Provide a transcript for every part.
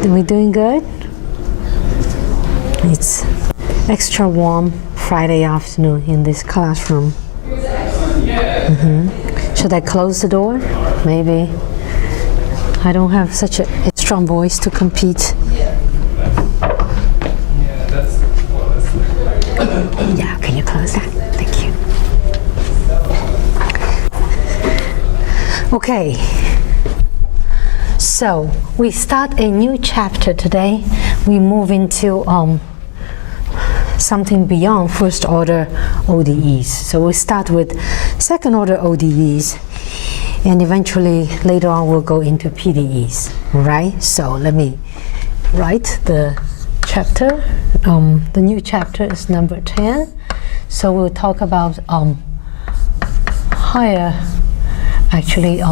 Are we doing good? It's extra warm Friday afternoon in this classroom. Should I close the door? Maybe. I don't have such a strong voice to compete. Yeah, can you close that? Thank you. Okay. So we start a new chapter today. We move into something beyond first order ODEs. So we start with second order ODEs, and eventually later on we'll go into PDEs, right? So let me write the chapter. The new chapter is number 10. So we'll talk about higher, actually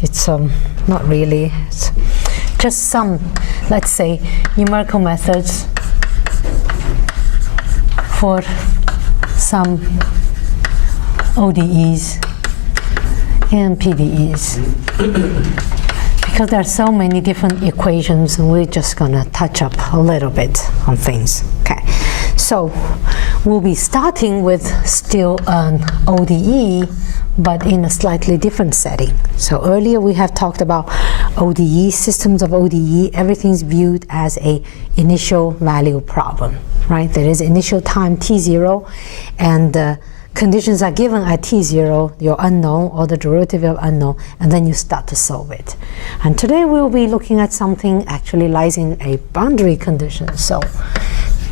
it's not really, it's just some, let's say, numerical methods for some ODEs and PDEs. Because there are so many different equations, and we're just gonna touch up a little bit on things. Okay, so we'll be starting with still an ODE, but in a slightly different setting. So earlier we have talked about ODE, systems of ODE, everything's viewed as a initial value problem, right? There is initial time t0, and the conditions are given at t0, your unknown or the derivative of unknown, and then you start to solve it. And today we'll be looking at something actually lies in a boundary condition. So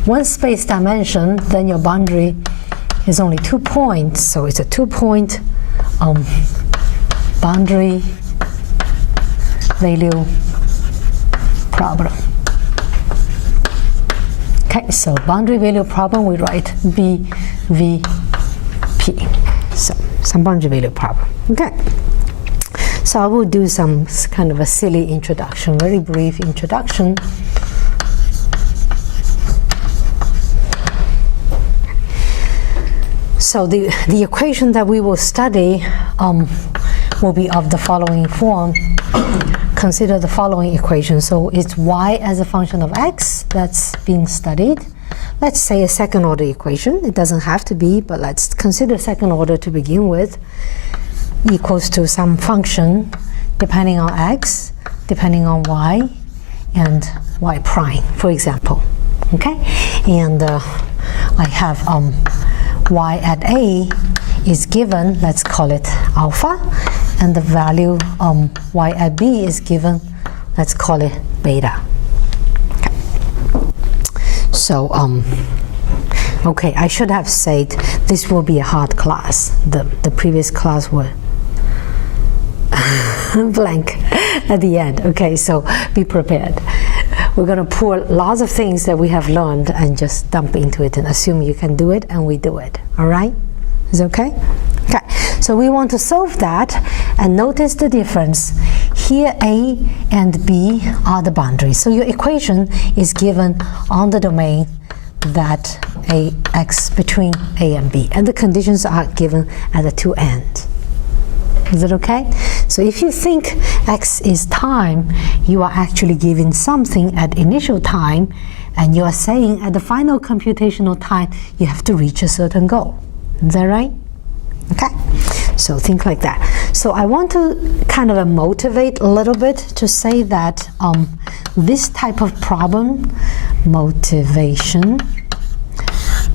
one space dimension, then your boundary is only 2 points, so it's a 2-point boundary value problem. Okay, so boundary value problem, we write BVP. So some boundary value problem. Okay. So I will do some kind of a silly introduction, very brief introduction. So the equation that we will study will be of the following form. Consider the following equation. So it's y as a function of x that's being studied. Let's say a second order equation. It doesn't have to be, but let's consider second order to begin with, equals to some function depending on x, depending on y, and y prime, for example. Okay? And I have y at a is given, let's call it alpha, and the value y at b is given, let's call it beta. Okay. So, okay, I should have said this will be a hard class. The previous class were blank at the end. Okay, so be prepared. We're going to pour lots of things that we have learned and just dump into it and assume you can do it, and we do it. All right? Is it okay? Okay. So we want to solve that, and notice the difference. Here A and B are the boundaries. So your equation is given on the domain that x between A and B, and the conditions are given at the two ends. Is it okay? So if you think x is time, you are actually giving something at initial time, and you are saying at the final computational time, you have to reach a certain goal. Is that right? Okay, so think like that. So I want to kind of motivate a little bit to say that this type of problem, motivation,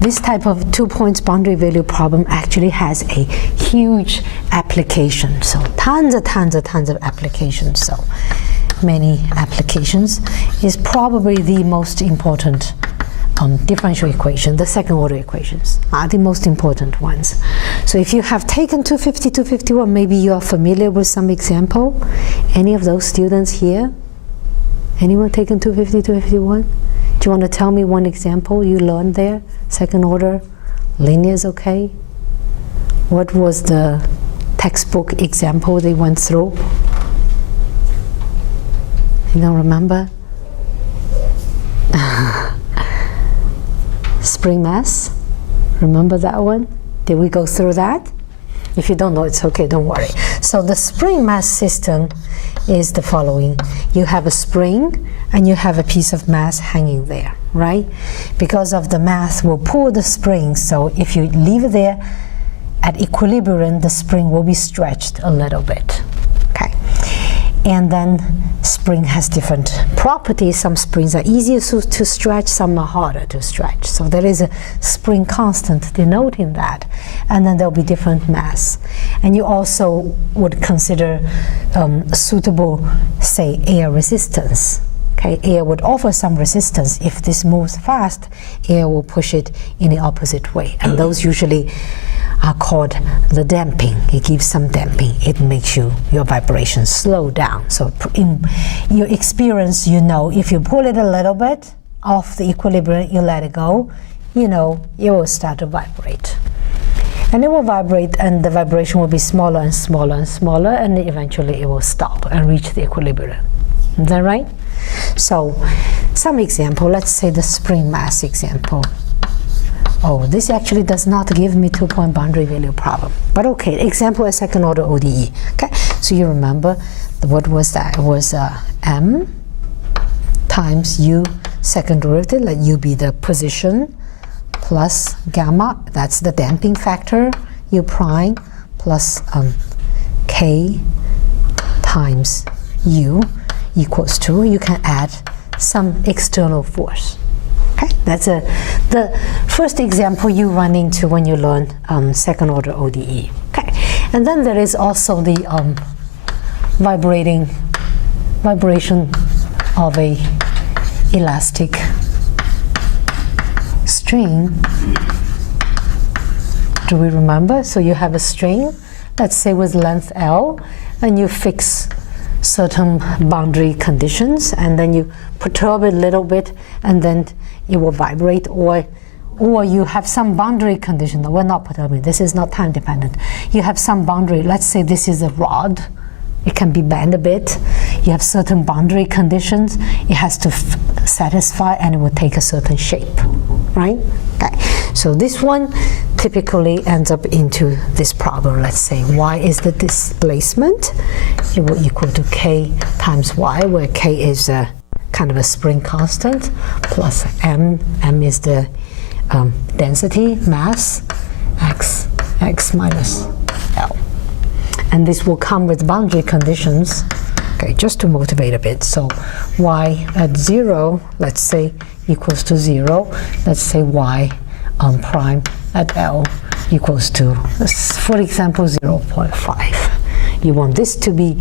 this type of 2 points boundary value problem actually has a huge application. So tons of applications. So many applications is probably the most important differential equation. The second order equations are the most important ones. So if you have taken 250, 251, maybe you are familiar with some example. Any of those students here? Anyone taken 250, 251? Do you want to tell me one example you learned there? Second order, linear is okay. What was the textbook example they went through? You don't remember? Spring mass? Remember that one? Did we go through that? If you don't know, it's okay, don't worry. So the spring mass system is the following. You have a spring and you have a piece of mass hanging there, right? Because of the mass will pull the spring, so if you leave it there at equilibrium, the spring will be stretched a little bit, okay? And then spring has different properties. Some springs are easier to stretch, some are harder to stretch. So there is a spring constant denoting that. And then there'll be different mass. And you also would consider suitable, say, air resistance. Okay, air would offer some resistance. If this moves fast, air will push it in the opposite way. And those usually are called the damping. It gives some damping. It makes your vibration slow down. So in your experience, you know, if you pull it a little bit off the equilibrium, you let it go, you know, it will start to vibrate. And it will vibrate, and the vibration will be smaller and smaller and smaller, and eventually it will stop and reach the equilibrium. Is that right? So some example, let's say the spring mass example. Oh, this actually does not give me 2-point boundary value problem. But okay, example is second order ODE. Okay, so you remember what was that? It was m times u second derivative, let u be the position, plus gamma, that's the damping factor, u prime, plus k times u equals to, you can add some external force. Okay, that's the first example you run into when you learn second order ODE. Okay, and then there is also the vibration of a elastic string. Do we remember? So you have a string, let's say with length L, and you fix certain boundary conditions, and then you perturb it a little bit, and then it will vibrate, or you have some boundary condition. No, we're not perturbing. This is not time dependent. You have some boundary. Let's say this is a rod. It can be bent a bit. You have certain boundary conditions. It has to satisfy, and it will take a certain shape, right? Okay. So this one typically ends up into this problem. Let's say y is the displacement. It will equal to k times y, where k is kind of a spring constant, plus m is the density, mass, x minus L. And this will come with boundary conditions, okay, just to motivate a bit. So y at 0, let's say, equals to 0. Let's say y prime at L equals to, for example, 0.5. You want this to be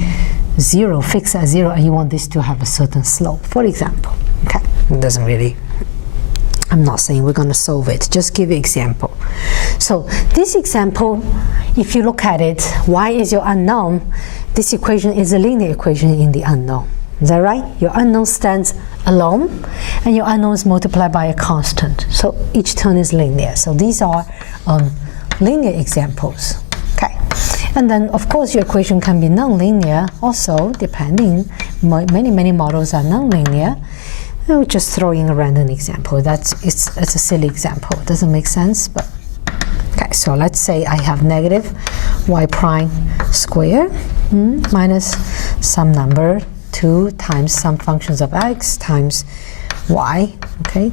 0, fixed at 0, and you want this to have a certain slope, for example. Okay, it doesn't really, I'm not saying we're going to solve it, just give an example. So this example, if you look at it, y is your unknown. This equation is a linear equation in the unknown. Is that right? Your unknown stands alone, and your unknown is multiplied by a constant. So each term is linear. So these are linear examples. Okay. And then, of course, your equation can be nonlinear also, depending. Many models are nonlinear. We'll just throw in a random example. It's a silly example. It doesn't make sense, but okay. So let's say I have negative y prime squared minus some number 2 times some functions of x times y. Okay,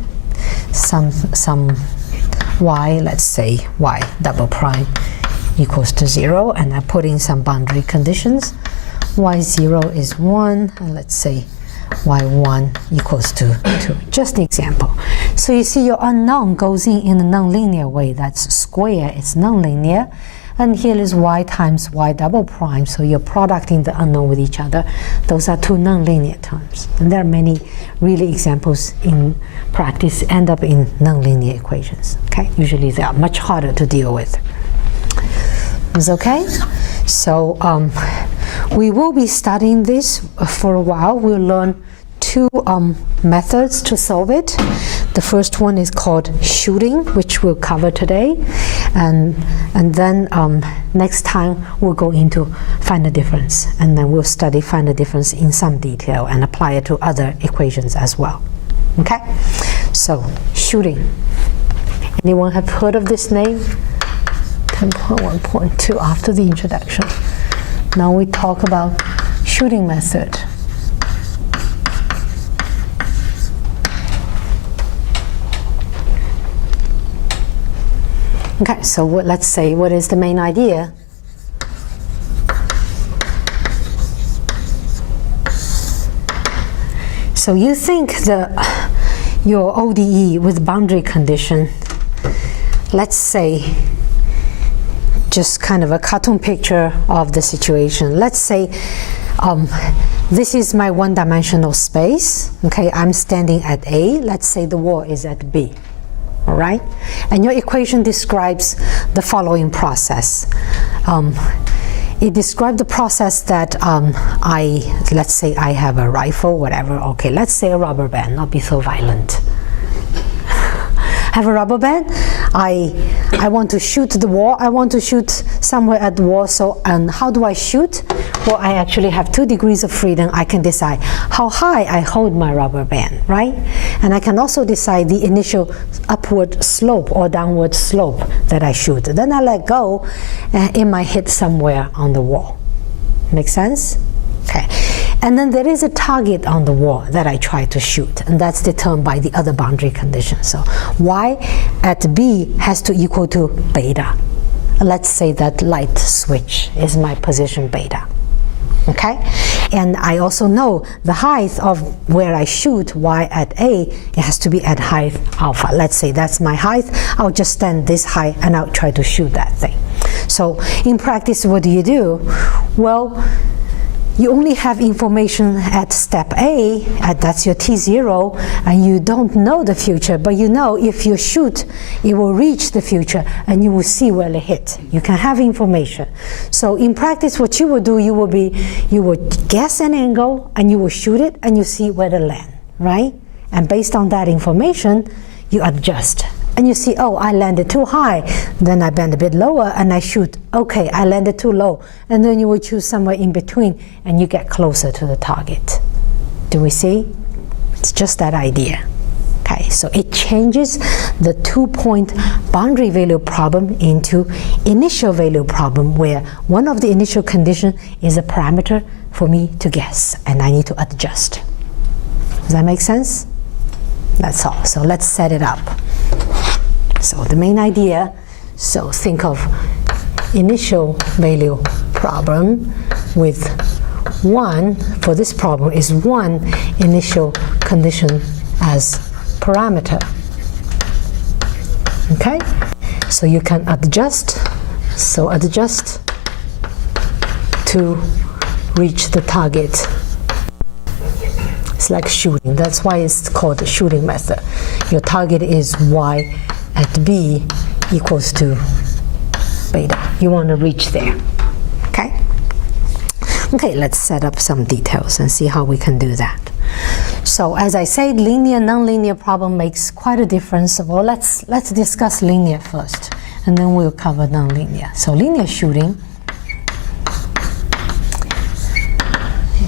some y. Let's say y double prime equals to 0, and I put in some boundary conditions. y0 is 1, and let's say y1 equals to 2. Just an example. So you see your unknown goes in a nonlinear way. That's square, it's nonlinear. And here is y times y double prime, so you're producting the unknown with each other. Those are two nonlinear terms. And there are many really examples in practice end up in nonlinear equations. Okay, usually they are much harder to deal with. Is okay? So we will be studying this for a while. We'll learn 2 methods to solve it. The first one is called shooting, which we'll cover today, and then next time we'll go into find the difference, and then we'll study find the difference in some detail and apply it to other equations as well. Okay? So shooting. Anyone have heard of this name? 10.1.2 after the introduction. Now we talk about shooting method. Okay, so let's say, what is the main idea? So you think your ODE with boundary condition, let's say, just kind of a cartoon picture of the situation. Let's say this is my one-dimensional space. Okay, I'm standing at A. Let's say the wall is at B. All right, and your equation describes the following process. It describes the process that let's say I have a rifle, whatever. Okay, let's say a rubber band, not be so violent. Have a rubber band. I want to shoot the wall. I want to shoot somewhere at the wall. So, and how do I shoot? Well, I actually have 2 degrees of freedom. I can decide how high I hold my rubber band, right? And I can also decide the initial upward slope or downward slope that I shoot. Then I let go, and it might hit somewhere on the wall. Make sense? Okay. And then there is a target on the wall that I try to shoot, and that's determined by the other boundary condition. So y at B has to equal to beta. Let's say that light switch is my position beta. Okay? And I also know the height of where I shoot y at A, it has to be at height alpha. Let's say that's my height. I'll just stand this high and I'll try to shoot that thing. So in practice, what do? Well, you only have information at step A, that's your T0, and you don't know the future, but you know if you shoot, it will reach the future and you will see where it hit. You can have information. So in practice, what you will do, you will guess an angle and you will shoot it and you see where to land, right? And based on that information, you adjust. And you see, oh, I landed too high, then I bend a bit lower and I shoot. Okay, I landed too low. And then you will choose somewhere in between and you get closer to the target. Do we see? It's just that idea. Okay, so it changes the 2-point boundary value problem into initial value problem, where one of the initial condition is a parameter for me to guess and I need to adjust. Does that make sense? That's all. So let's set it up. So the main idea, so think of initial value problem with one, for this problem is one initial condition as parameter. Okay? So you can adjust, so adjust to reach the target. It's like shooting. That's why it's called the shooting method. Your target is y at B equals to beta. You want to reach there. Okay? Okay, let's set up some details and see how we can do that. So as I said, linear, nonlinear problem makes quite a difference. Well, let's discuss linear first, and then we'll cover nonlinear. So linear shooting,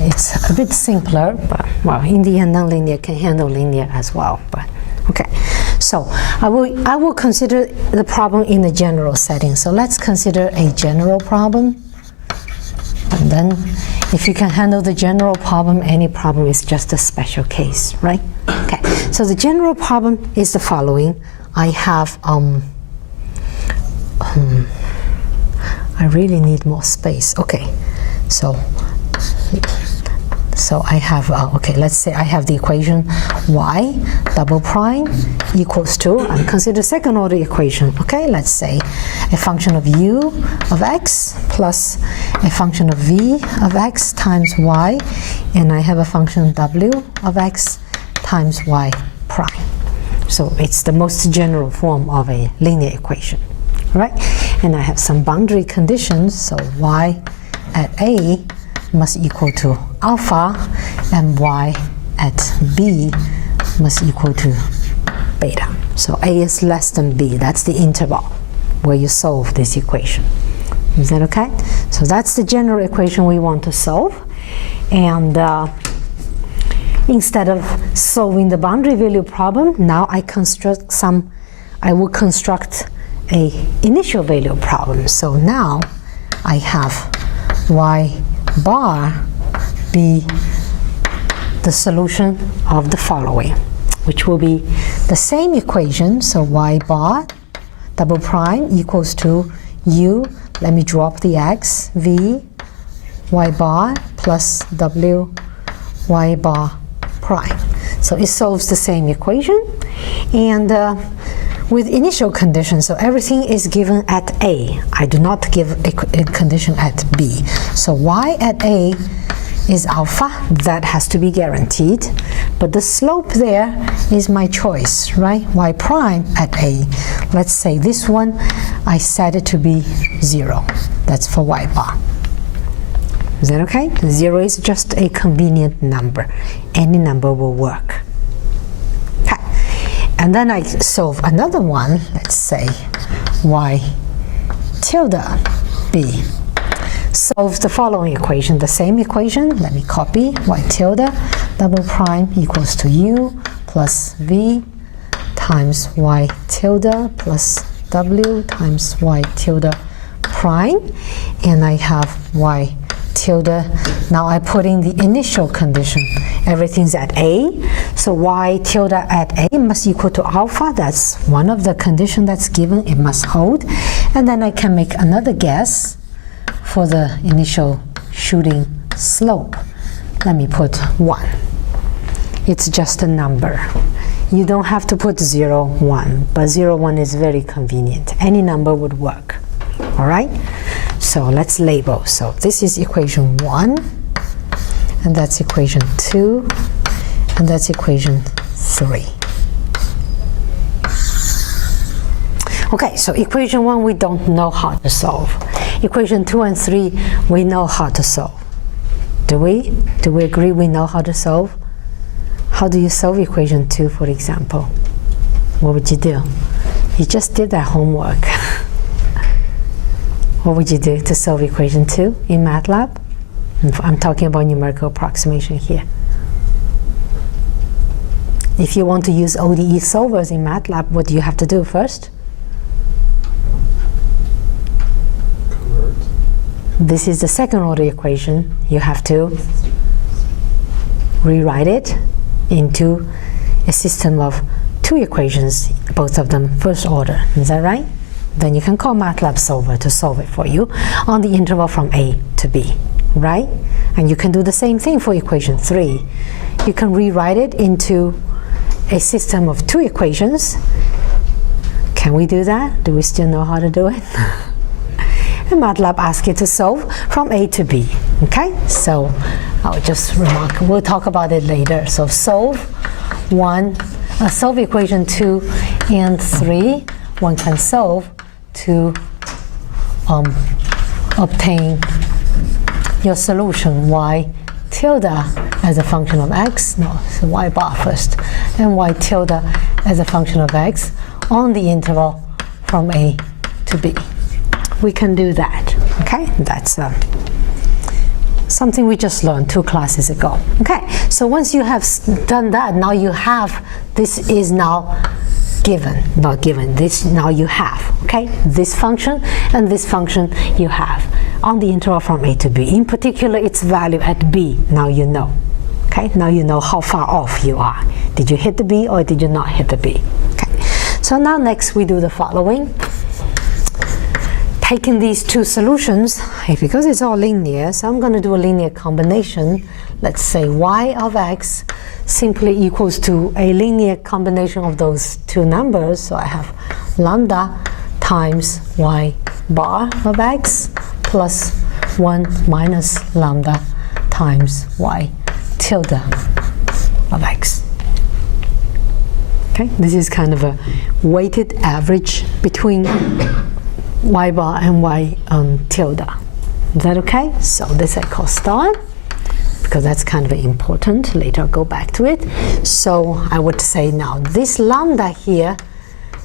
it's a bit simpler, but well, in the end, nonlinear can handle linear as well. But okay, so I will consider the problem in a general setting. So let's consider a general problem, and then if you can handle the general problem, any problem is just a special case, right? Okay, so the general problem is the following. I have I really need more space. Okay, so I have, okay, let's say I have the equation y double prime equals to, and consider second order equation, okay? Let's say a function of u of x plus a function of v of x times y, and I have a function w of x times y prime. So it's the most general form of a linear equation, right? And I have some boundary conditions, so y at A must equal to alpha and y at B must equal to beta. So A is less than B, that's the interval where you solve this equation. Is that okay? So that's the general equation we want to solve. And instead of solving the boundary value problem, now I will construct a initial value problem. So now I have y bar be the solution of the following, which will be the same equation. So y bar double prime equals to u, let me drop the x, v y bar plus w y bar prime. So it solves the same equation, and with initial conditions, so everything is given at A. I do not give a condition at B. So y at A is alpha, that has to be guaranteed, but the slope there is my choice, right? Y prime at A, let's say this one, I set it to be 0. That's for y bar. Is that okay? 0 is just a convenient number. Any number will work. Okay. And then I solve another one, let's say y tilde b. Solve the following equation, the same equation. Let me copy y tilde double prime equals to u plus v times y tilde plus w times y tilde prime. And I have y tilde. Now I put in the initial condition. Everything's at A, so y tilde at A must equal to alpha. That's one of the conditions that's given. It must hold. And then I can make another guess for the initial shooting slope. Let me put 1. It's just a number. You don't have to put 0, 1, but 0, 1 is very convenient. Any number would work. All right? So let's label. So this is equation 1, and that's equation 2, and that's equation 3. Okay, so equation 1 we don't know how to solve. Equation 2 and 3 we know how to solve. Do we? Do we agree we know how to solve? How do you solve equation 2, for example? What would you do? You just did that homework. What would you do to solve equation 2 in MATLAB? I'm talking about numerical approximation here. If you want to use ODE solvers in MATLAB, what do you have to do first? Convert. This is the second order equation. You have to rewrite it into a system of 2 equations, both of them first order. Is that right? Then you can call MATLAB solver to solve it for you on the interval from A to B, right? And you can do the same thing for equation 3. You can rewrite it into a system of 2 equations. Can we do that? Do we still know how to do it? And MATLAB asks you to solve from A to B, okay? So I'll just remark, we'll talk about it later. So solve equation 2 and 3. One can solve to obtain your solution y tilde as a function of x, no, so y bar first, and y tilde as a function of x on the interval from A to B. We can do that, okay? That's something we just learned 2 classes ago. Okay, so once you have done that, now you have, this is now given, not given, this now you have, okay? This function and this function you have on the interval from A to B. In particular, its value at B, now you know, okay? Now you know how far off you are. Did you hit the B or did you not hit the B? Okay, so now next we do the following. Taking these 2 solutions, because it's all linear, so I'm going to do a linear combination. Let's say y of x simply equals to a linear combination of those 2 numbers. So I have lambda times y bar of x plus 1 minus lambda times y tilde of x. Okay, this is kind of a weighted average between y bar and y tilde. Is that okay? So this I call star, because that's kind of important. Later I'll go back to it. So I would say now this lambda here,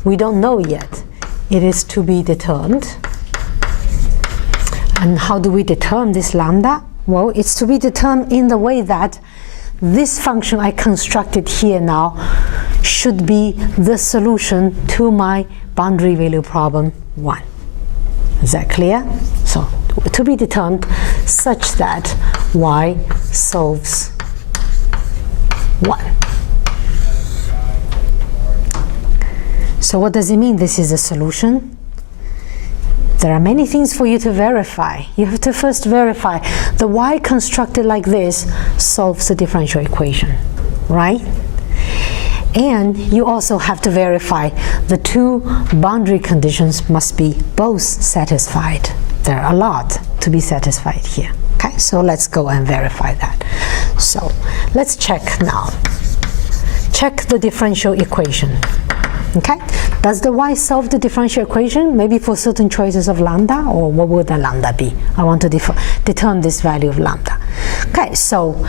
we don't know yet. It is to be determined. And how do we determine this lambda? Well, it's to be determined in the way that this function I constructed here now should be the solution to my boundary value problem 1. Is that clear? So to be determined such that y solves 1. So what does it mean this is a solution? There are many things for you to verify. You have to first verify the y constructed like this solves the differential equation, right? And you also have to verify the two boundary conditions must be both satisfied. There are a lot to be satisfied here. Okay, so let's go and verify that. So let's check now. Check the differential equation. Okay, does the y solve the differential equation? Maybe for certain choices of lambda, or what would the lambda be? I want to determine this value of lambda. Okay, so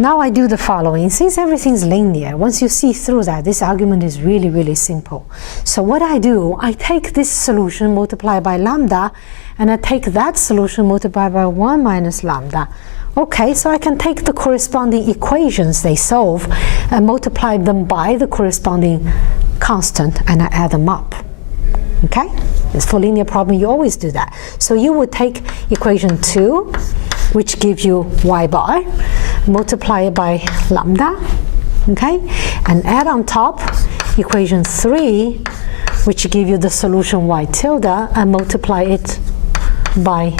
now I do the following. Since everything's linear, once you see through that, this argument is really, really simple. So what I do, I take this solution multiplied by lambda, and I take that solution multiplied by 1 minus lambda. Okay, so I can take the corresponding equations they solve and multiply them by the corresponding constant, and I add them up. Okay, it's for linear problem, you always do that. So you would take equation 2, which gives you y bar, multiply it by lambda, okay, and add on top equation 3, which gives you the solution y tilde, and multiply it by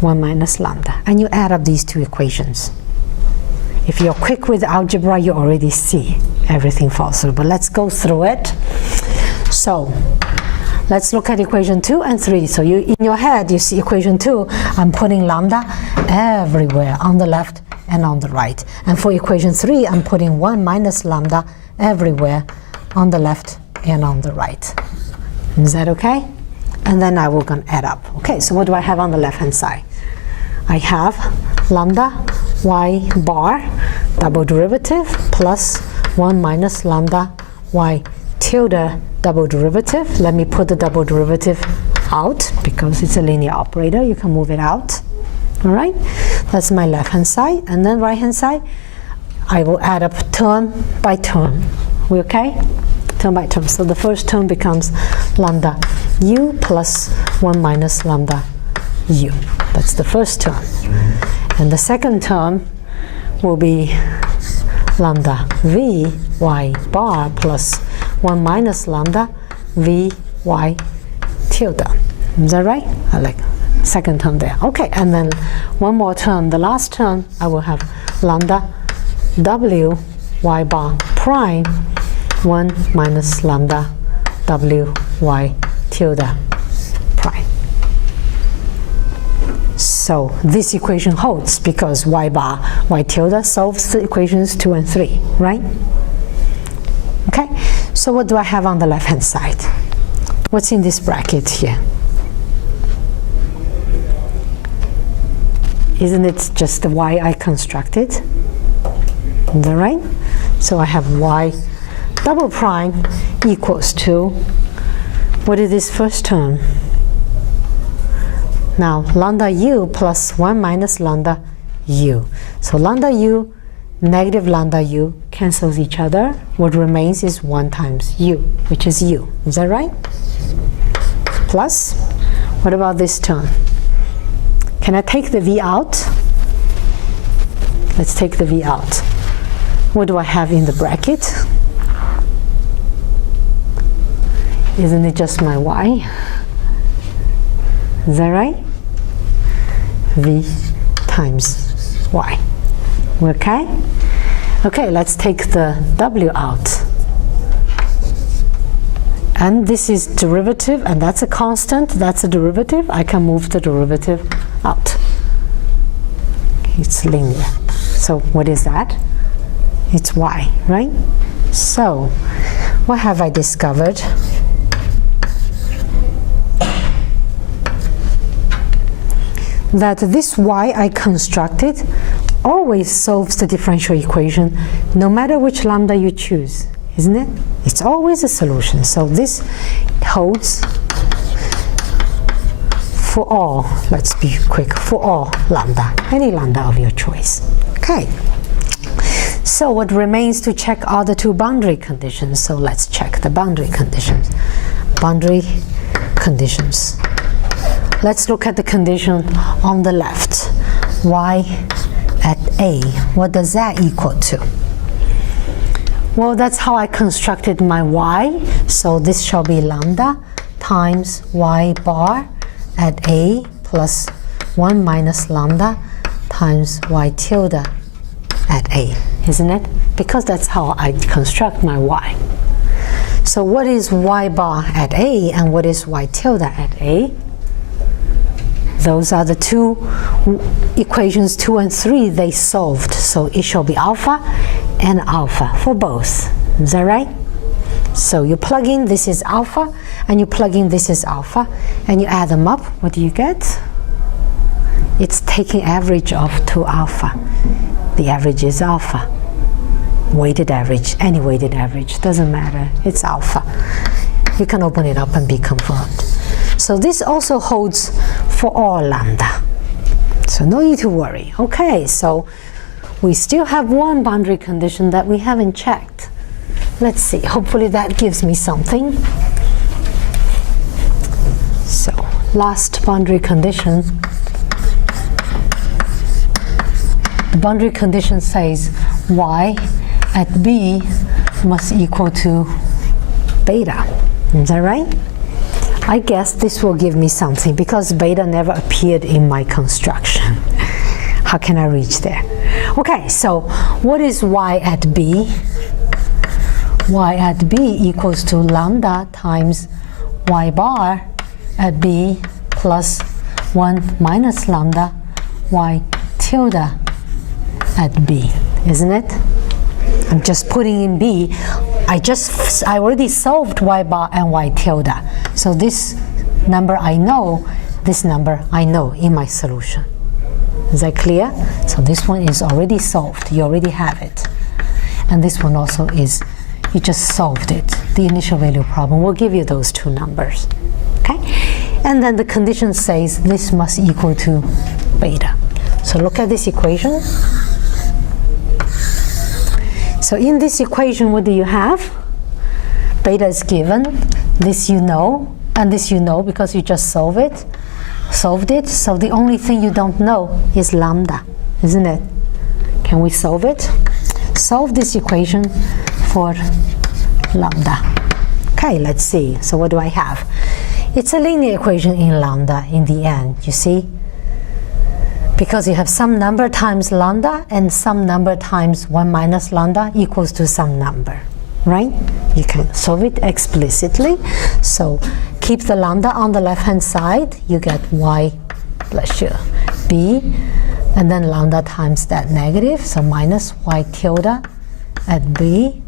1 minus lambda, and you add up these two equations. If you're quick with algebra, you already see everything falls through, but let's go through it. So let's look at equation 2 and 3. So you, in your head, you see equation 2, I'm putting lambda everywhere on the left and on the right. And for equation 3, I'm putting 1 minus lambda everywhere on the left and on the right. Is that okay? And then I will go and add up. Okay, so what do I have on the left-hand side? I have lambda y bar, double derivative, plus 1 minus lambda y tilde double derivative. Let me put the double derivative out because it's a linear operator. You can move it out. All right, that's my left-hand side. And then right-hand side, I will add up term by term. We okay? Term by term. So the first term becomes lambda u plus 1 minus lambda u. That's the first term. And the second term will be lambda v y bar plus 1 minus lambda v y tilde. Is that right? I like second term there. Okay, and then one more term. The last term, I will have lambda w y bar prime 1 minus lambda w y tilde prime. So this equation holds because y bar y tilde solves the equations 2 and 3, right? Okay, so what do I have on the left hand side? What's in this bracket here? Isn't it just the y I constructed? Is that right? So I have y double prime equals to, what is this first term? Now lambda u plus 1 minus lambda u. So lambda u, negative lambda u cancels each other. What remains is 1 times u, which is u. Is that right? Plus, what about this term? Can I take the v out? Let's take the v out. What do I have in the bracket? Isn't it just my y? Is that right? V times y. Okay? Okay, let's take the w out. And this is derivative, and that's a constant, that's a derivative. I can move the derivative out. It's linear. So what is that? It's y, right? So what have I discovered? That this y I constructed always solves the differential equation no matter which lambda you choose, isn't it? It's always a solution. So this holds for all, let's be quick, for all lambda, any lambda of your choice. Okay. So what remains to check are the two boundary conditions. So let's check the boundary conditions. Boundary conditions. let's look at the condition on the left. Y at A, what does that equal to? Well, that's how I constructed my Y. So this shall be lambda times Y bar at A plus 1 minus lambda times Y tilde at A, isn't it? Because that's how I construct my Y. So what is Y bar at A and what is Y tilde at A? Those are the two equations 2 and 3 they solved. So it shall be alpha and alpha for both. Is that right? So you plug in this is alpha and you plug in this is alpha and you add them up. What do you get? It's taking average of 2 alpha. The average is alpha. Weighted average, any weighted average, doesn't matter. It's alpha. You can open it up and be confirmed. So this also holds for all lambda. So no need to worry. Okay, so we still have one boundary condition that we haven't checked. Let's see, hopefully that gives me something. So last boundary condition. The boundary condition says Y at B must equal to beta. Is that right? I guess this will give me something because beta never appeared in my construction. How can I reach there? Okay, so what is Y at B? Y at B equals to lambda times Y bar at B plus 1 minus lambda Y tilde at B, isn't it? I'm just putting in B. I already solved Y bar and Y tilde. So this number I know, this number I know in my solution. Is that clear? So this one is already solved. You already have it. And this one also is, you just solved it. The initial value problem will give you those two numbers. Okay? And then the condition says this must equal to beta. So look at this equation. So in this equation, what do you have? Beta is given, this you know, and this you know because you just solved it. So the only thing you don't know is lambda, isn't it? Can we solve it? Solve this equation for lambda. Okay, let's see. So what do I have? It's a linear equation in lambda in the end, you see? Because you have some number times lambda and some number times 1 minus lambda equals to some number, right? You can solve it explicitly. So keep the lambda on the left-hand side. You get Y, bless you, B, and then lambda times that negative. So minus Y tilde at B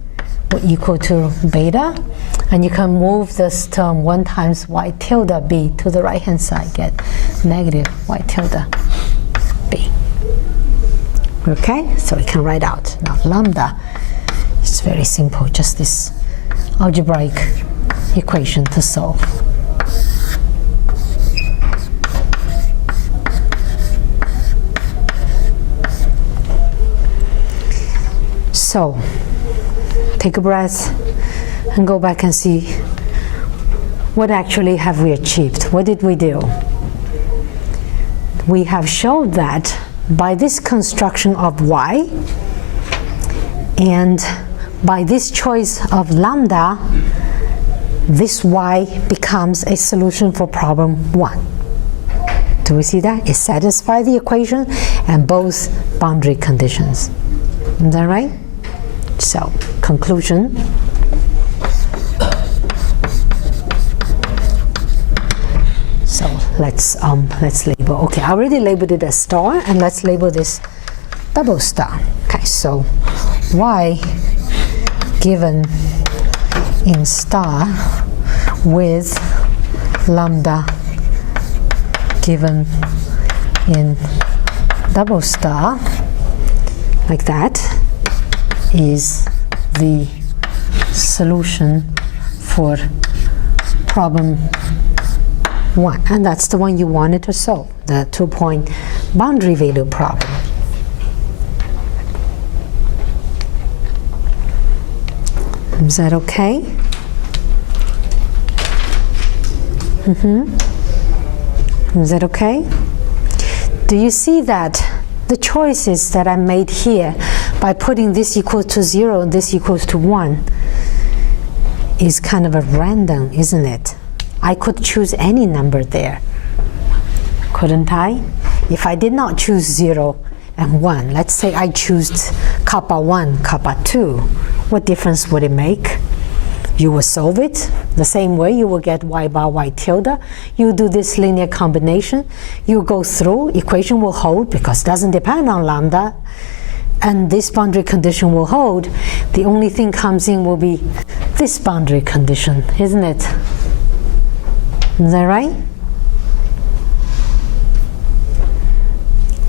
will equal to beta. And you can move this term 1 times Y tilde B to the right-hand side, get negative Y tilde B. Okay, so we can write out now lambda. It's very simple, just this algebraic equation to solve. So take a breath and go back and see what actually have we achieved. What did we do? We have showed that by this construction of Y and by this choice of lambda, this Y becomes a solution for problem 1. Do we see that? It satisfies the equation and both boundary conditions. Is that right? So, conclusion. So let's label. Okay, I already labeled it as star, and let's label this double star. Okay, so Y given in star with lambda given in double star, like that, is the solution for problem 1, and that's the one you wanted to solve, the 2-point boundary value problem. Is that okay? Is that okay? Do you see that the choices that I made here by putting this equals to 0 and this equals to 1 is kind of a random, isn't it? I could choose any number there, couldn't I? If I did not choose 0 and 1, let's say I choose kappa 1, kappa 2, what difference would it make? You will solve it the same way. You will get y bar y tilde. You do this linear combination. You go through, equation will hold because it doesn't depend on lambda. And this boundary condition will hold. The only thing comes in will be this boundary condition, isn't it? Is that right?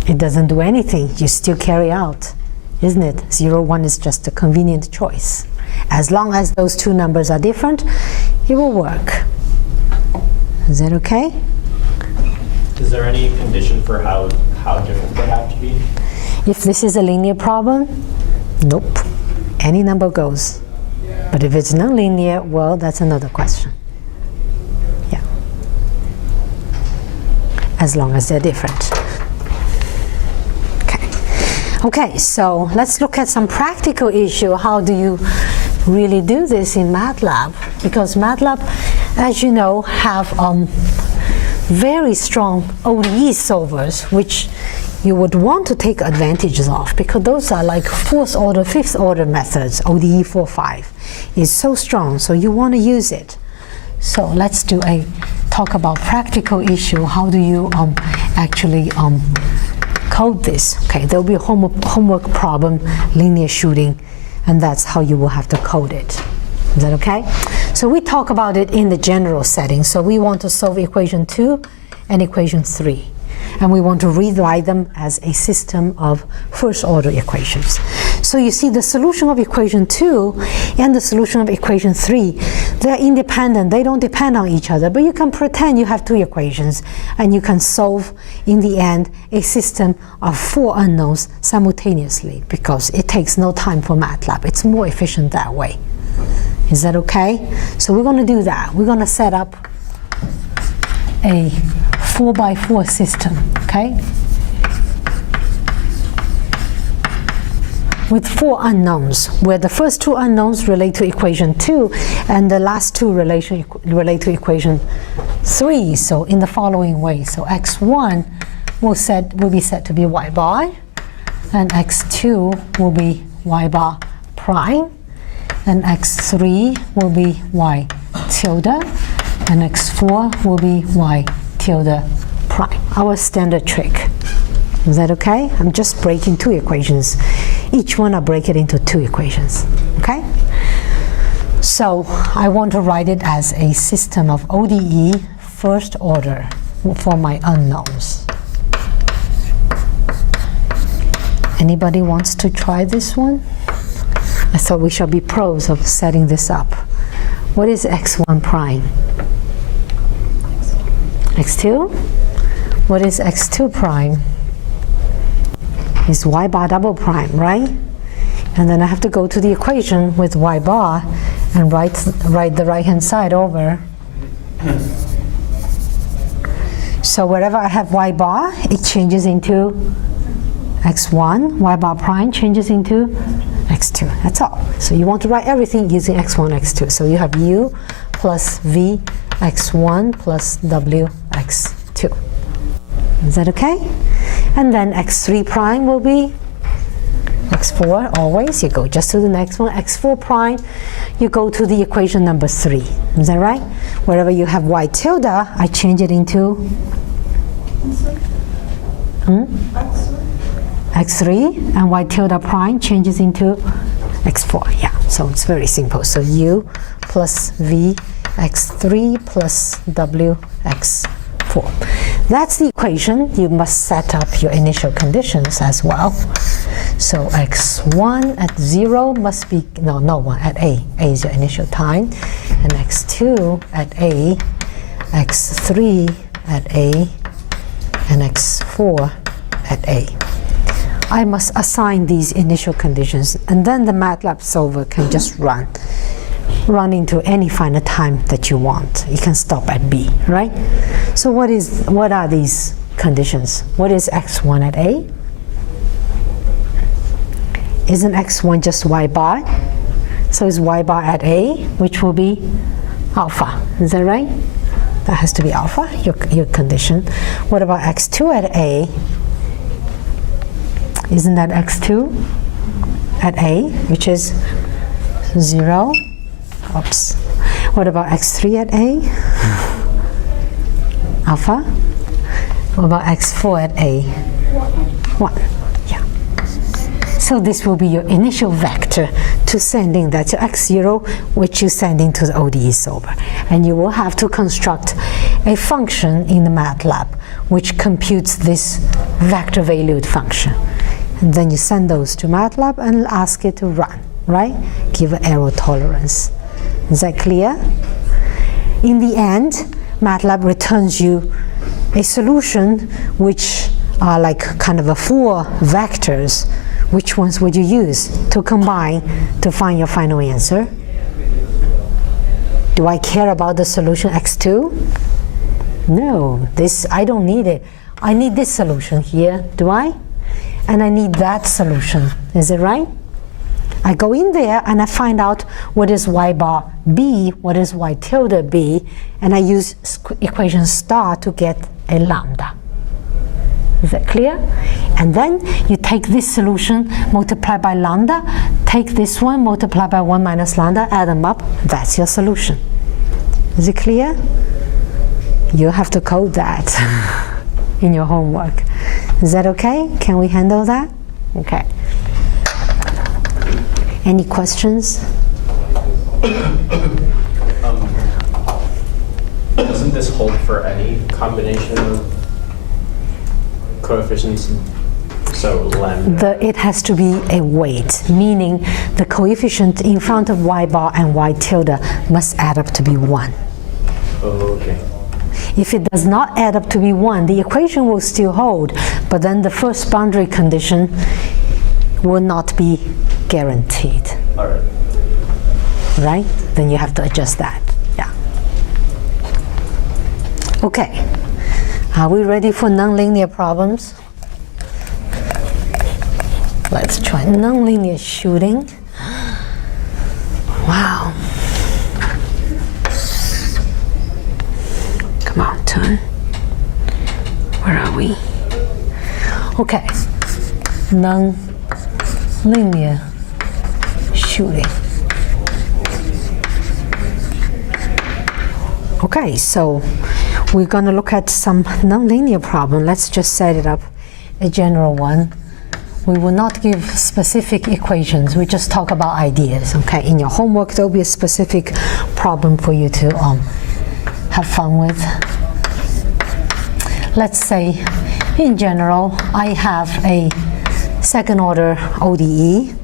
It doesn't do anything. You still carry out, isn't it? 0, 1 is just a convenient choice. As long as those two numbers are different, it will work. Is that okay? Is there any condition for how different they have to be? If this is a linear problem, nope. Any number goes. But if it's nonlinear, well, that's another question. Yeah. As long as they're different. Okay, so let's look at some practical issue. How do you really do this in MATLAB? Because MATLAB, as you know, have very strong ODE solvers, which you would want to take advantages of, because those are like 4th order, 5th order methods. ODE 4.5 is so strong, so you want to use it. So let's talk about practical issue. How do you actually code this? Okay, there will be a homework problem, linear shooting, and that's how you will have to code it. Is that okay? So we talk about it in the general setting. So we want to solve equation 2 and equation 3. And we want to rewrite them as a system of first order equations. So you see the solution of equation 2 and the solution of equation 3, they're independent. They don't depend on each other, but you can pretend you have 2 equations and you can solve, in the end, a system of 4 unknowns simultaneously, because it takes no time for MATLAB. It's more efficient that way. Is that okay? So we're going to do that. We're going to set up a 4x4 system, okay? With 4 unknowns, where the first 2 unknowns relate to equation 2 and the last 2 relate to equation 3. So in the following way, so x1 will be set to be y bar, and x2 will be y bar prime, and x3 will be y tilde, and x4 will be y tilde prime. Our standard trick. Is that okay? I'm just breaking 2 equations. Each one I break it into 2 equations. Okay? So I want to write it as a system of ODE first order for my unknowns. Anybody wants to try this one? I thought we shall be pros of setting this up. What is x1 prime? x2? What is x2 prime? Is y bar double prime, right? And then I have to go to the equation with y bar and write the right-hand side over. So wherever I have y bar, it changes into x1. Y bar prime changes into x2. That's all. So you want to write everything using x1, x2. So you have u plus v x1 plus w x2. Is that okay? And then x3 prime will be x4 always. You go just to the next one. x4 prime, you go to the equation number 3. Is that right? Wherever you have y tilde, I change it into x3, and y tilde prime changes into x4. Yeah, so it's very simple. So u plus v x3 plus w x4. That's the equation. You must set up your initial conditions as well. So x1 at 0 must be, no 1, at a. A is your initial time. And x2 at a, x3 at a, and x4 at a. I must assign these initial conditions, and then the MATLAB solver can just run into any finite time that you want. You can stop at b, right? So what are these conditions? What is x1 at A? Isn't x1 just y bar? So it's y bar at A, which will be alpha. Is that right? That has to be alpha, your condition. What about x2 at A? Isn't that x2 at A, which is 0? Oops. What about x3 at A? Alpha. What about x4 at A? 1. Yeah. So this will be your initial vector to sending that to x0, which you sending to the ODE solver. And you will have to construct a function in the MATLAB which computes this vector valued function. And then you send those to MATLAB and ask it to run, right? Give an error tolerance. Is that clear? In the end, MATLAB returns you a solution which are like kind of a 4 vectors. Which ones would you use to combine to find your final answer? Do I care about the solution x2? No, I don't need it. I need this solution here, do I? And I need that solution, is it right? I go in there and I find out what is y bar b, what is y tilde b, and I use equation star to get a lambda. Is that clear? And then you take this solution, multiply by lambda, take this one, multiply by 1 minus lambda, add them up, that's your solution. Is it clear? You have to code that in your homework. Is that okay? Can we handle that? Okay. Any questions? Doesn't this hold for any combination of coefficients? So lambda. It has to be a weight, meaning the coefficient in front of y bar and y tilde must add up to be 1. Oh, okay. If it does not add up to be 1, the equation will still hold, but then the first boundary condition will not be guaranteed. All right. Right? Then you have to adjust that. Yeah. Okay. Are we ready for nonlinear problems? Let's try nonlinear shooting. Wow. Come on, turn. Where are we? Okay. Nonlinear shooting. Okay, so we're going to look at some nonlinear problem. Let's just set it up, a general one. We will not give specific equations. We just talk about ideas. Okay, in your homework, there'll be a specific problem for you to have fun with. Let's say, in general, I have a second order ODE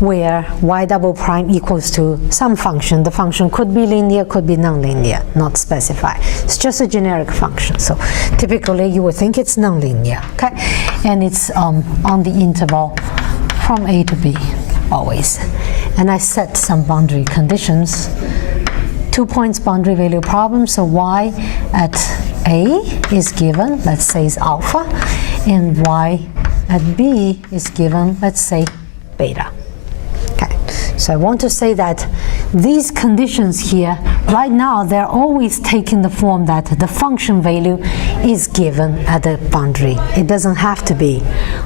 where y double prime equals to some function. The function could be linear, could be nonlinear, not specified. It's just a generic function. So typically you would think it's nonlinear, okay? And it's on the interval from A to B, always. And I set some boundary conditions. 2 points boundary value problem, so y at A is given, let's say is alpha, and y at B is given, let's say beta. Okay, so I want to say that these conditions here, right now, they're always taking the form that the function value is given at the boundary. It doesn't have to be.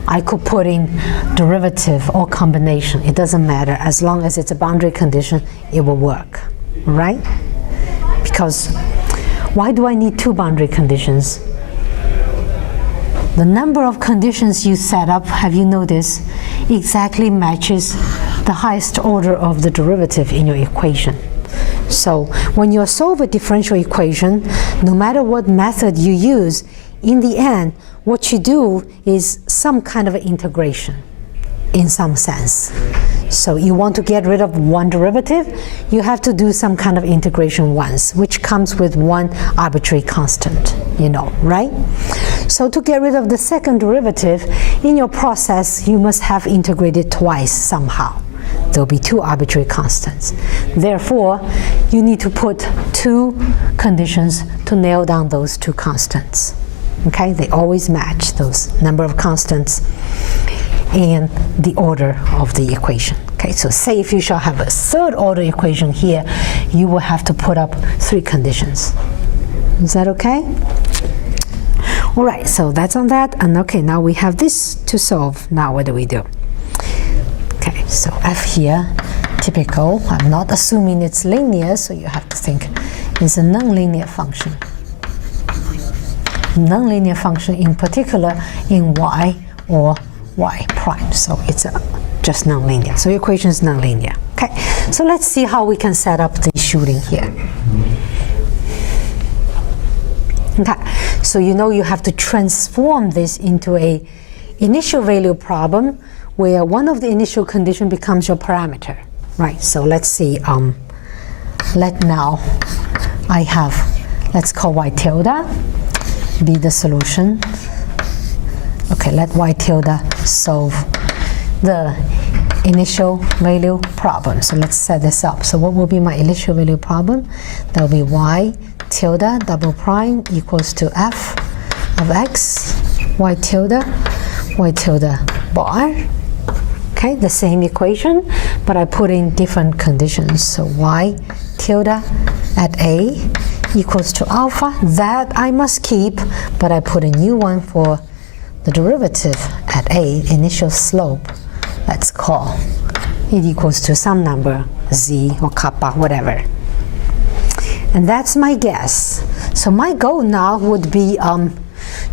I could put in derivative or combination. It doesn't matter. As long as it's a boundary condition, it will work, right? Because why do I need 2 boundary conditions? The number of conditions you set up, have you noticed, exactly matches the highest order of the derivative in your equation. So when you solve a differential equation, no matter what method you use, in the end, what you do is some kind of integration in some sense. So you want to get rid of one derivative, you have to do some kind of integration once, which comes with one arbitrary constant, you know, right? So to get rid of the second derivative, in your process, you must have integrated twice somehow. there'll be two arbitrary constants. Therefore, you need to put two conditions to nail down those two constants. Okay, they always match, those number of constants and the order of the equation. Okay, so say if you shall have a third order equation here, you will have to put up three conditions. Is that okay? All right, so that's on that. And okay, now we have this to solve. Now what do we do? Okay, so f here, typical. I'm not assuming it's linear, so you have to think it's a nonlinear function. Nonlinear function in particular in y or y prime. So it's just nonlinear. So your equation is nonlinear. Okay, so let's see how we can set up the shooting here. Okay, so you know you have to transform this into a initial value problem where one of the initial condition becomes your parameter, right? So let's see, let's call y tilde be the solution. Okay, let y tilde solve the initial value problem. So let's set this up. So what will be my initial value problem? That will be y tilde double prime equals to f of x, y tilde bar. Okay, the same equation, but I put in different conditions. So y tilde at a equals to alpha. That I must keep, but I put a new one for the derivative at a, initial slope. Let's call it equals to some number, z or kappa, whatever. And that's my guess. So my goal now would be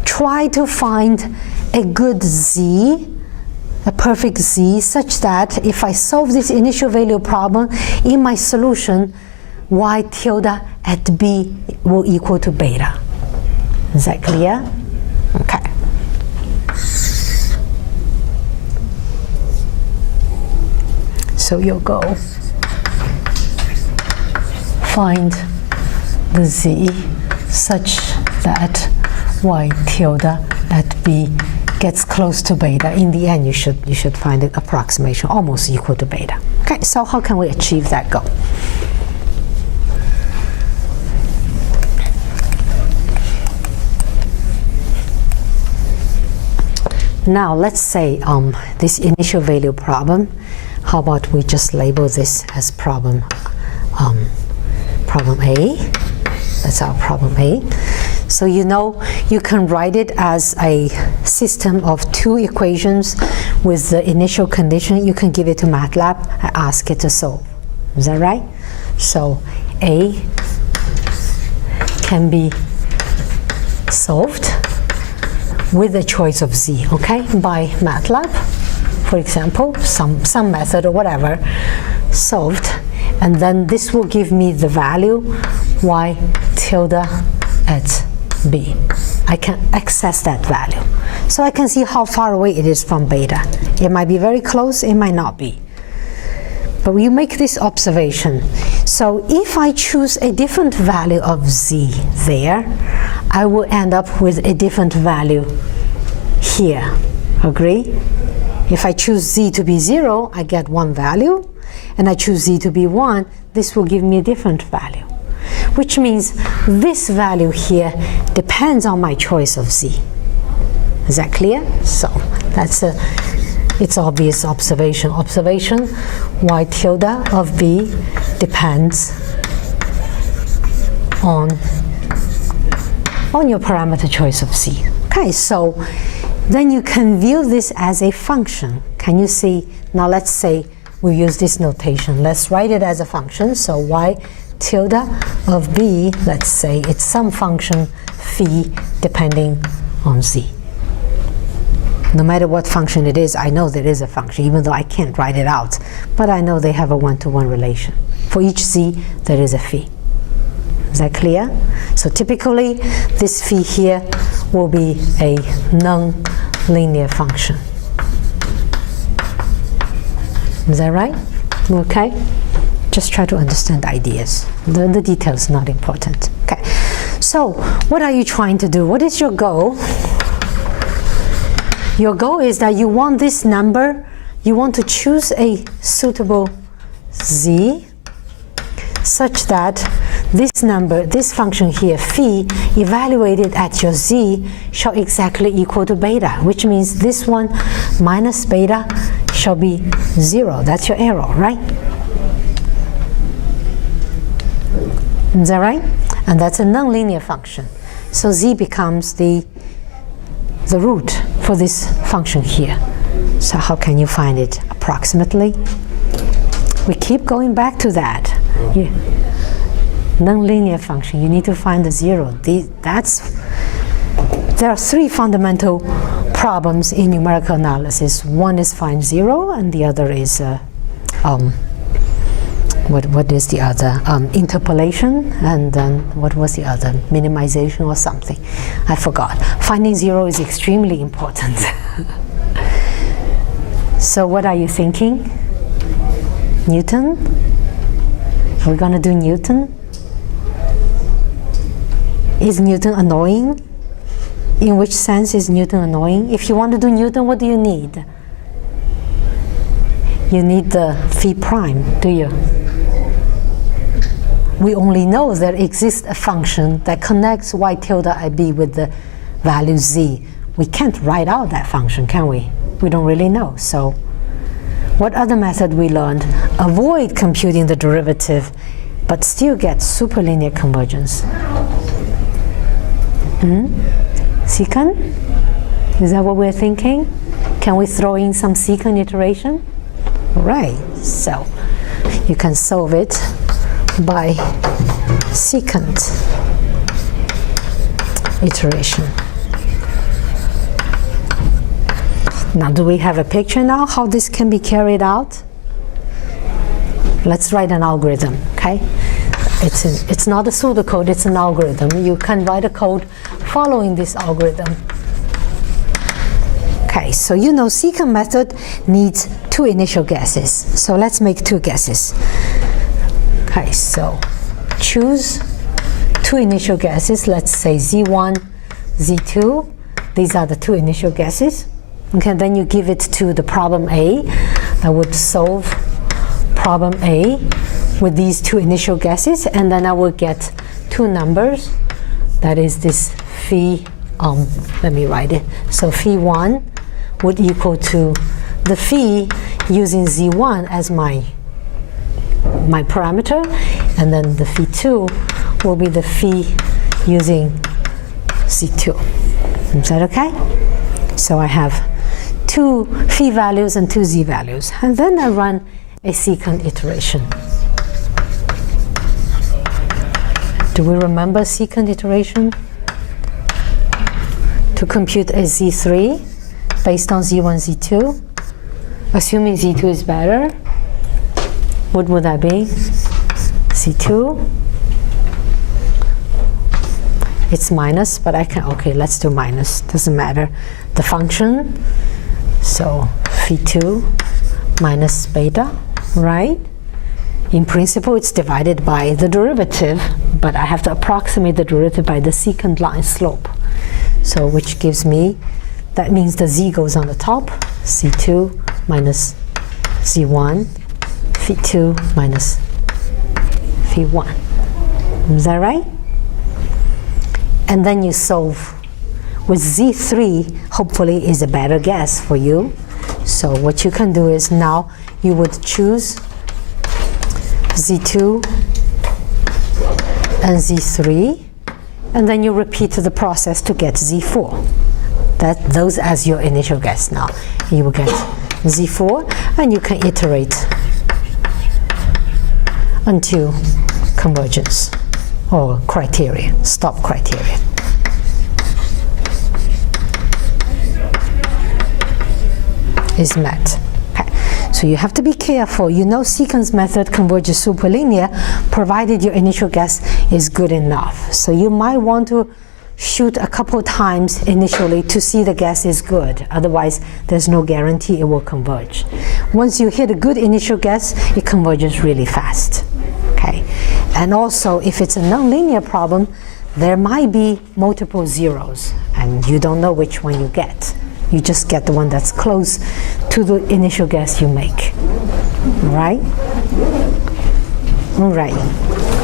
try to find a good z, a perfect z, such that if I solve this initial value problem in my solution, y tilde at b will equal to beta. Is that clear? Okay. So you'll go find the z such that y tilde at b gets close to beta. In the end, you should find an approximation almost equal to beta. Okay, so how can we achieve that goal? Now let's say this initial value problem, how about we just label this as problem A. That's our problem A. So you know you can write it as a system of two equations with the initial condition. You can give it to MATLAB and ask it to solve. Is that right? So A can be solved with a choice of z, okay, by MATLAB, for example, some method or whatever, solved, and then this will give me the value y tilde at b. I can access that value. So I can see how far away it is from beta. It might be very close, it might not be. But we make this observation. So if I choose a different value of z there, I will end up with a different value here. Agree? If I choose z to be 0, I get one value, and I choose z to be 1, this will give me a different value. Which means this value here depends on my choice of z. Is that clear? So that's it's obvious observation. Observation, y tilde of b depends on your parameter choice of z. Okay, so then you can view this as a function. Can you see? Now let's say we use this notation. Let's write it as a function. So y tilde of b, let's say it's some function phi depending on z. No matter what function it is, I know there is a function, even though I can't write it out. But I know they have a one-to-one relation. For each z, there is a phi. Is that clear? So typically, this phi here will be a non-linear function. Is that right? Okay? Just try to understand the ideas. The details are not important. Okay. So, what are you trying to do? What is your goal? Your goal is that you want this number you want to choose a suitable z such that this number, this function here, phi, evaluated at your z shall exactly equal to beta, which means this one minus beta shall be 0. That's your error, right? Is that right? And that's a nonlinear function. So z becomes the root for this function here. So how can you find it approximately? We keep going back to that. Yeah. Nonlinear function, you need to find the 0. There are 3 fundamental problems in numerical analysis. One is find 0, and the other is what is the other? Interpolation, and then what was the other? Minimization or something. I forgot. Finding 0 is extremely important. So what are you thinking? Newton? Are we going to do Newton? Is Newton annoying? In which sense is Newton annoying? If you want to do Newton, what do you need? You need the phi prime, do you? We only know there exists a function that connects y tilde ib with the value z. We can't write out that function, can we? We don't really know. So what other method we learned? Avoid computing the derivative, but still get superlinear convergence. Secant? Is that what we're thinking? Can we throw in some secant iteration? All right, so you can solve it by secant iteration. Now, do we have a picture now how this can be carried out? Let's write an algorithm, okay? It's not a pseudocode, it's an algorithm. You can write a code following this algorithm. Okay, so you know secant method needs 2 initial guesses. So let's make 2 guesses. Okay, so choose 2 initial guesses. Let's say z1, z2. These are the 2 initial guesses. Okay, then you give it to the problem A. I would solve problem A with these 2 initial guesses, and then I will get 2 numbers. That is this phi, let me write it. So phi 1 would equal to the phi using z1 as my parameter, and then the phi 2 will be the phi using z2. Is that okay? So I have 2 phi values and 2 z values, and then I run a secant iteration. Do we remember secant iteration? To compute a z3 based on z1, z2, assuming z2 is better, what would that be? z2, it's minus, but I can, okay, let's do minus, doesn't matter. The function, so phi 2 minus beta, right? In principle, it's divided by the derivative, but I have to approximate the derivative by the secant line slope. So which gives me, that means the z goes on the top, c2 minus z1, phi 2 minus phi 1. Is that right? And then you solve with z3, hopefully is a better guess for you. So what you can do is now you would choose z2 and z3, and then you repeat the process to get z4. Those as your initial guess now. You will get z4, and you can iterate until convergence or criteria, stop criteria. Is met. Okay. So you have to be careful. You know secant method converges superlinear provided your initial guess is good enough. So you might want to shoot a couple times initially to see the guess is good. Otherwise, there's no guarantee it will converge. Once you hit a good initial guess, it converges really fast. Okay. And also, if it's a nonlinear problem, there might be multiple zeros, and you don't know which one you get. You just get the one that's close to the initial guess you make. All right? All right.